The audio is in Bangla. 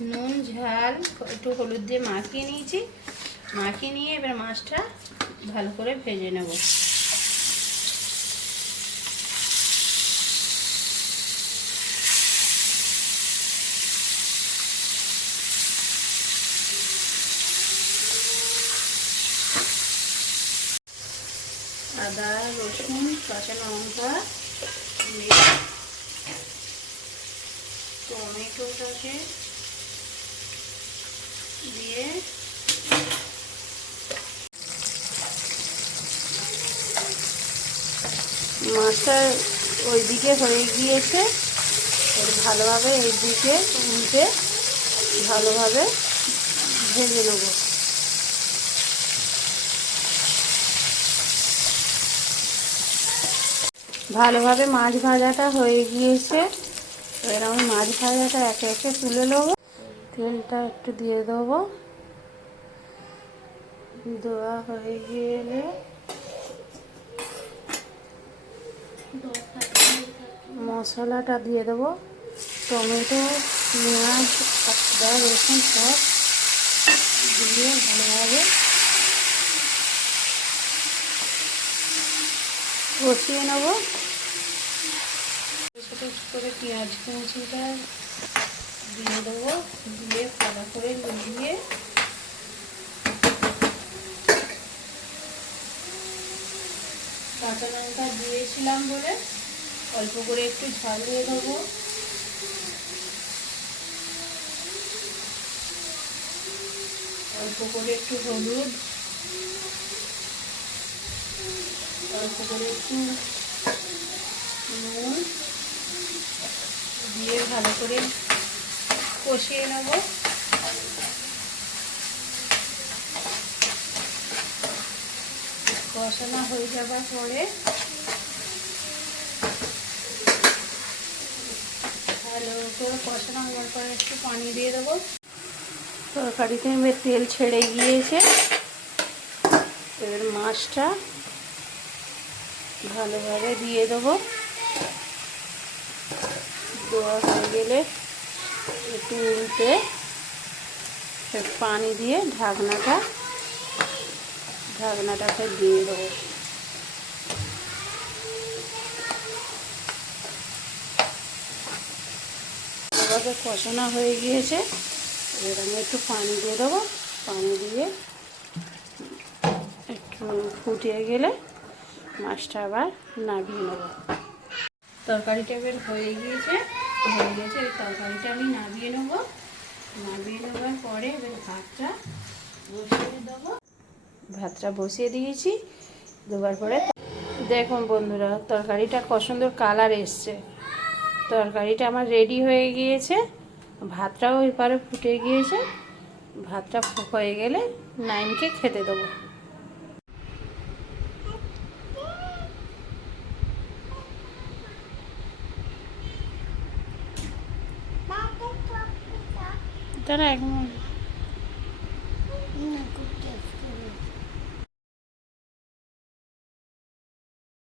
নুন ঝাল একটু হলুদ দিয়ে মাখিয়ে নিয়েছি। মাখিয়ে নিয়ে এবার মাছটা ভালো করে ভেজে নেব। আদা রসুন কাঁচা লঙ্কা টমেটোটাকে দিয়ে মাছটা ওইদিকে হয়ে গিয়েছে, ভালোভাবে এইদিকে উল্টে ভালোভাবে ভেজে নেব। ভালোভাবে মাছ ভাজাটা হয়ে গিয়েছে। এবার আমি মাছ ভাজাটা একে একে তুলে নেব। তেলটা একটু দিয়ে দেবো। দেওয়া হয়ে গেলে মশলাটা দিয়ে দেবো। টমেটো পেঁয়াজ আদা রসুন সব দিয়ে ভালোভাবে কষিয়ে নেব। ছোটো করে পেঁয়াজ কুচিটা দিয়ে দেবো, দিয়ে ভালো করে মিলিয়ে কাঁচা লঙ্কা দিয়েছিলাম বলে অল্প করে একটু ঝাল দিয়ে দেবো। অল্প করে একটু হলুদ, অল্প করে একটু নুন দিয়ে ভালো করে কষিয়ে নেব। কষানো হয়ে যাবার পরে ভালো করে কষানো হওয়ার পরে একটু পানি দিয়ে দেবো। তরকারিতে এবার তেল ছেড়ে গিয়েছে। এবার মাছটা ভালোভাবে দিয়ে দেবো। দেওয়া হয়ে গেলে একটু উল্টে পানি দিয়ে ঢাকনাটাকে দিয়ে দেবো। এভাবে কষানো হয়ে গিয়েছে। এবার আমি একটু পানি দিয়ে দেবো। পানি দিয়ে একটু ফুটিয়ে গেলে মাছটা আবার নামিয়ে নেব। তরকারিটা এবার হয়ে গিয়েছে। এই তরকারিটা আমি নামিয়ে নেব। নামিয়ে নেওয়ার পরে এবার ভাতটা বসিয়ে দেবো। ভাতটা বসিয়ে দিয়েছি। দেওয়ার পরে দেখুন বন্ধুরা, তরকারিটা কত সুন্দর কালার এসছে। তরকারিটা আমার রেডি হয়ে গিয়েছে। ভাতটাও এপারে ফুটে গিয়েছে। ভাতটা হয়ে গেলে নাইমকে খেতে দেবো। তারা এখন